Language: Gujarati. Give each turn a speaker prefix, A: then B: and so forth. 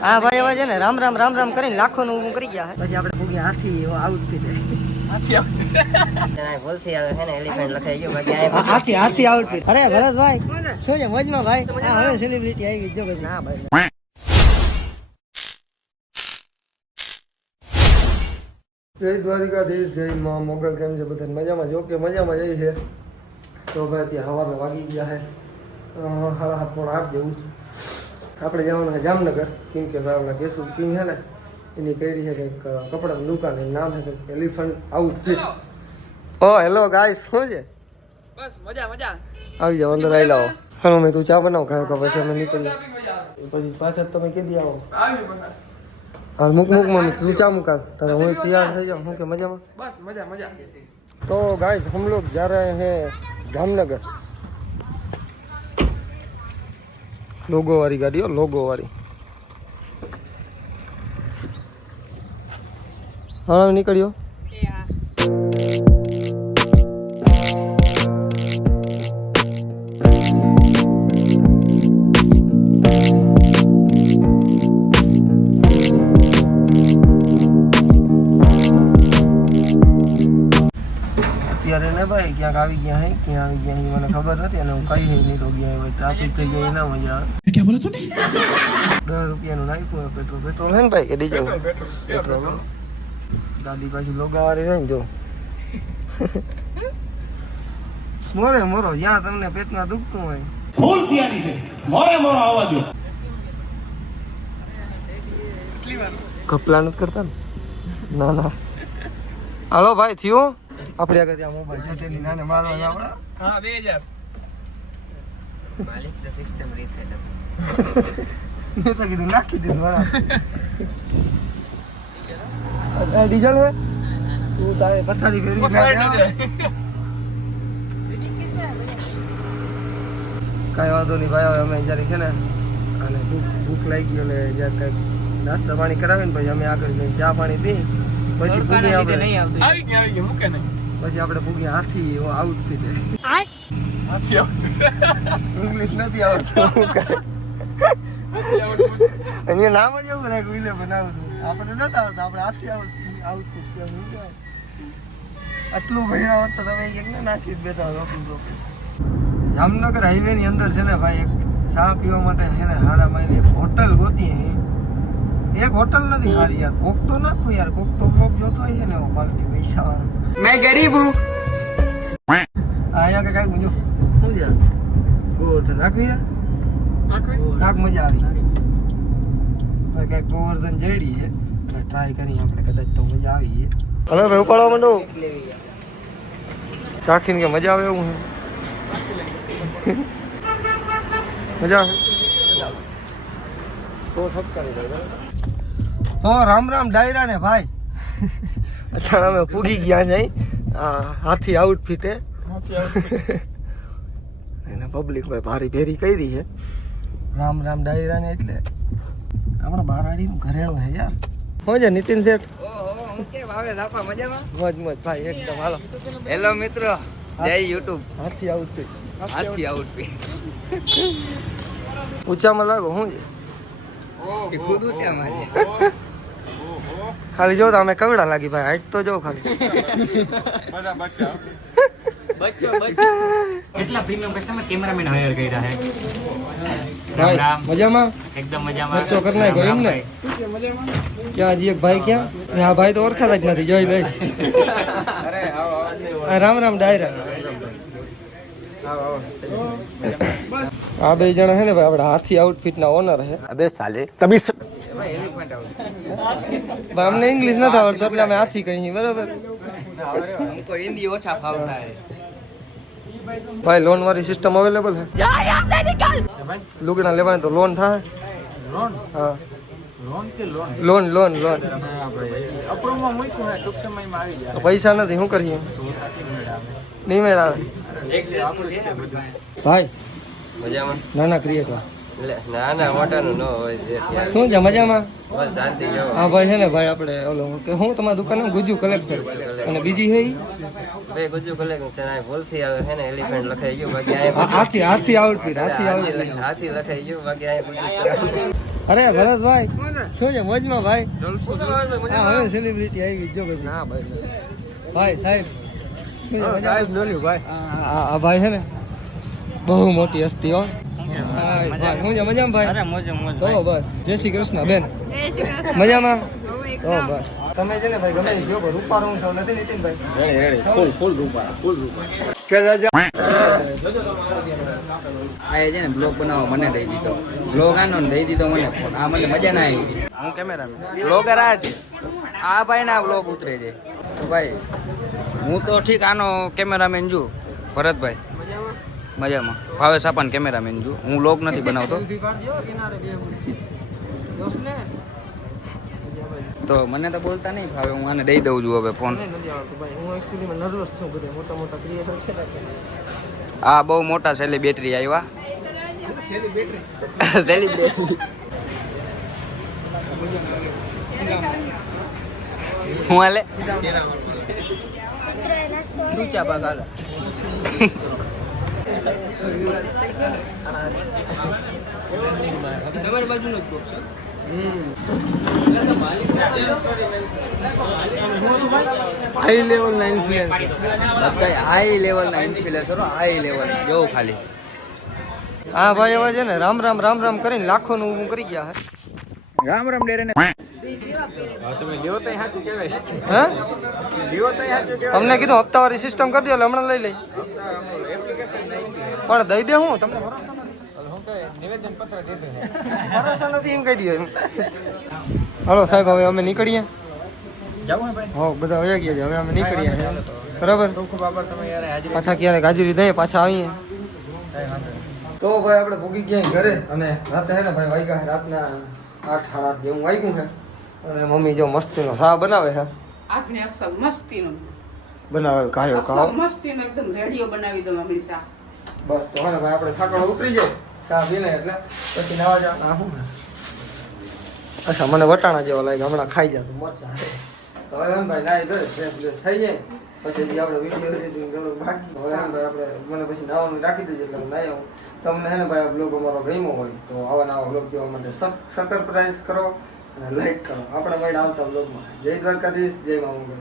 A: હા ભાઈ હવે છે ને રામ રામ રામ રામ કરીને લાખો નું ઊભું કરી ગયા પછી આપણે ભૂગ્યા હાથી એવો આઉટફિટ
B: ભૂલથી આવે છે ને એલિફન્ટ લખાઈ ગયું બાકી આ
A: હાથી હાથી આઉટફિટ અરે ભરતભાઈ શું છે? મોજમાં ભાઈ? આ હવે સેલિબ્રિટી આવી જો ભાઈ.
B: ના ભાઈ.
C: જય દ્વારિકાધીશ જય માં મોગલ કેમ છે બધા મજામાં જો? કે મજામાં જઈ છે. તો ભાઈ ત્યાં હવારના વાગી ગયા છે. હાથ પણ હાથ જેવું આપણે જવાનું છે જામનગર. કિંગ છે ભાવના કેસુ કિંગ છે ને એની કરી છે કંઈક કપડાની દુકાન એનું નામ છે કંઈક એલિફન્ટ આઉટફિટ ઓ હેલો ગાઈસ શું છે?
B: બસ મજા મજા.
C: આવી જાવ અંદર આવી લાવો હાલો મેં તું ચા બનાવ ખાય ખબર છે અમે નીકળી પછી પાછા તમે કીધી આવો. હા મૂક મૂક મને તું ચા મુકા તારે હું તૈયાર થઈ જાઉં. હું કે મજામાં?
B: બસ મજા મજા.
C: તો ગાઈસ હમ લોગ જા હે જામનગર. લોગોવાળી ગાડીઓ લોગોવાળી. હા નીકળ્યો. ક્યાંક આવી ગયા હે ક્યાં આવી ગયા હે મને ખબર નથી અને હું કઈ હે નહીં તો ગયા ટ્રાફિક થઈ જાય ના મજા આવે. ક્યાં બોલો તું દસ રૂપિયાનું નાખ્યું હોય પેટ્રોલ પેટ્રોલ હે ને ભાઈ કે ડીઝલ? પેટ્રોલ દાદી પાછી લોગાવાળી રહે ને જો. મોરે મોરો જ્યાં તમને પેટમાં દુખતું હોય.
D: ફૂલ તૈયારી છે. મોરે મોરો આવવા દો
C: કપલા નથી કરતા ને? ના ના. હાલો ભાઈ થયું? આપણે આગળ ત્યાં મોબાઈલ ચટેલી નાને મારવા જાવડા
B: હા. 2000 માલિક ધ સિસ્ટમ રીસેટ
C: મેં તો કીધું નાખી દીધું બરાબર ડીઝલ હે? તું તારે પથારી નાખે કાંઈ વાંધો નહીં ભાઈ હવે અમે જ્યારે છે ને અને ભૂખ ભૂખ લાગી ગયો ને જ્યાં કંઈક નાસ્તા પાણી કરાવીને પછી અમે આગળ જઈને ચા પાણી પી પછી ભૂગી આપણે
B: આવી ગયા આવી ગયા મૂકે નહીં.
C: પછી આપણે ભૂગ્યા હાથી એવો આઉટફિટ
B: હાથી આવતું.
C: ઇંગ્લિશ નથી આવડતું અહીંયા નામ જ એવું રાખ્યું વિલે બનાવતું. આપણે નતા આવડતા આપણે હાથી આવડતું આઉટફિટ કહેવાય આટલું ભણ્યા હોત તો તમે એક ને નાખી જ બેઠા હોત ઓફિસ ઓફિસ જામનગર હાઈવે ની અંદર છે ને ભાઈ એક ચા પીવા માટે છે ને હારા માઈને હોટલ ગોતી હે એક હોટલ નથી સારી યાર. કોક તો નાખો યાર. કોક તો કોક જોતો હોય ને એવો પાલટી પૈસા વાળો
B: મેં ગરીબ હું.
C: આયા કે કાંઈક જો શું છે? ગોવર્ધન નાખ્યું યાર રાખ મજા આવી. હવે કાંઈક ગોવર્ધન જેડી છે. એટલે ટ્રાય કરી આપણે. કદાચ તો મજા આવી છે. હલો ભાઈ ઉપાડવા માંડો. ચાખીને કે મજા આવે એવું મજા આવે? તો ઠપકારી ભાઈ તો રામ રામ ડાયરા ને ભાઈ. અચ્છા અમે પૂગી ગયા છે હાથી આઉટફિટે એને પબ્લિક ભાઈ ભારી ભેરી કરી છે. રામ રામ ડાયરા ને એટલે આપણે બારાડી નું ઘરેણું હે યાર. હું છે નીતિન શેઠ?
B: હું
C: મોજ મોજ ભાઈ એકદમ હાલો.
B: હેલો મિત્રો જય યુટ્યુબ.
C: હાથી આઉટફિટ
B: હાથી આઉટફિટ
C: ઊંચામાં લાગો શું છે?
B: એ ખુદું છે. અમારી
C: ખાલી જો તમે અમે કવડા લાગી ભાઈ હાઈટ તો જો ખાલી.
B: બચ્ચો બચ્ચો.
E: કેટલા પ્રીમિયમ કસ્ટમર કેમેરામેન હાયર કર્યા હે?
C: ભાઈ મજામાં?
E: એકદમ મજામાં.
C: ખર્ચો કરી ગયો એમ ને ક્યાં હજી એક ભાઈ ક્યાં? આ ભાઈ તો ઓળખાતા જ નથી જોઈ ભાઈ. રામ રામ ડાયરા. આ બે જણા છે ને ભાઈ આપણા હાથી આઉટફિટ ના ઓનર
B: હે. અબે સાલે.
C: ભાઈ અમને ઇંગ્લિશ નથી આવડતો એટલે અમે આથી કહીએ બરાબર?
B: હિન્દી ઓછા ફાવતા
C: ભાઈ લોન વાળી સિસ્ટમ અવેલેબલ છે લુગડા લેવાય તો લોન થાય.
E: લોન
C: હા.
E: લોન લોન
C: લોન પૈસા નથી શું કરીએ? નહીં મેળ આવે ભાઈ
B: ના
C: ના ક્રિએટર
B: ના ના મોટાનું ન હોય
C: શું છે મજામાં?
B: બસ શાંતિ
C: હા ભાઈ છે ને ભાઈ આપણે ઓલો કે હું તમારી દુકાન ગુજુ કલેક્શન અને બીજી હે?
B: બે ગુજુ કલેક્શન છે આ ભૂલથી આવે છે ને એલિફન્ટ લખાઈ ગયું બાકી આ
C: હાથી હાથી આઉટફિટ હાથી આઉટફિટ
B: હાથી લખાઈ ગયું બાકી આ ગુજુ
C: અરે ભરતભાઈ શું છે મોજમાં ભાઈ? હવે સેલિબ્રિટી આવી જો ભાઈ
B: ના ભાઈ
C: ભાઈ સાહેબ?
B: સાહેબ ભાઈ.
C: આ ભાઈ છે ને બહુ મોટી હસ્તી હો. શું મજામાં ભાઈ?
E: અરે મોજે મોજ
C: તો બસ. જય શ્રી કૃષ્ણ બેન. મજામાં? તો બસ. તમે છે ને ભાઈ ગમે છું નથી નીતિનભાઈ?
F: ફૂલ ફૂલ રૂપા ફૂલ રૂપા.
G: આ છે ને બ્લોગ બનાવો મને દઈ દીધો. બ્લોગ આનો દઈ દીધો મને ફોન. આ મને મજા ના આવી. હું કેમેરામેન? બ્લોગર આ છે? આ ભાઈ ના બ્લોગ ઉતરે છે. તો ભાઈ હું તો ઠીક આનો કેમેરામેન છું ભરતભાઈ. મજામાં. ભાવે સાપાન કેમેરામેન છું. હું લોગ નથી બનાવતો. તો મને તો બોલતા નહીં ભાવે. હું આને દઈ દઉં છું હવે ફોન
C: હું
G: આ બહુ મોટા સેલિબ્રિટી આવ્યા સેલિબ્રિટી હું હાલે
H: હાઈ લેવલ ના ઇન્ફ્લુએન્સ
G: બધા હાઈ લેવલના ઇન્ફ્લુએન્સરો હાઈ લેવલ જો ખાલી.
C: હા, ભાઈ હવે છે ને? રામ રામ રામ રામ કરીને લાખો નું ઊભું કરી ગયા
G: રામ રામ ડેરે
C: તમને કીધું હપ્તાવાળી સિસ્ટમ કરી દો એટલે હમણાં લઈ લઈ. પણ દઈ દે હું તમને ભરોસો
E: કહે નિવેદન પત્ર દીધું
C: ભરોસો નથી એમ કહી દો એમ. હાલો સાહેબ હવે અમે નીકળીએ.
E: હે
C: બધા વયા ગયા છે હવે અમે નીકળીએ બરાબર? પાછા ક્યારેક હાજરી દઈએ પાછા આવીએ. તો ભાઈ આપણે ભૂગી ગયા ઘરે અને રાતે હે ને ભાઈ વાગ્યા રાતના આઠ સાડા આઠ જેવું વાગ્યું છે અને મમ્મી જો મસ્તીનો સા બનાવે છે.
I: આપણે અસલ મસ્તીનો.
C: બનાવે કાયો કાવ
I: મસ્તીનું એકદમ રેડિયો બનાવી દઉં આપણી સા
C: બસ તો હવે ભાઈ આપણે થાકડો ઉતરી જાય સા પીને એટલે. પછી નાવા જાવ. ના છે? અચ્છા મને વટાણા જેવા લાગે હમણાં ખાઈ જતું મરચા તો હવે એમ ભાઈ નાઈ દે ફ્રેશ બ્રેશ થઈ જાય. પછી આપણે વીડિયો એડિટિંગ થોડુંક બાકી. હવે એમ ભાઈ આપણે મને પછી નાવાનું રાખી દેજો એટલે હું નાઈ આવું. તમને હે ને ભાઈ આ બ્લોગ અમારો ગમ્યો હોય તો આવા નવા બ્લોગ જોવા માટે સબસ્ક્રાઇબ કરો. અને લાઈક કરો. આપણે મળીને આવતા બ્લોગમાં જય દ્વારકાધીશ જય મામુગર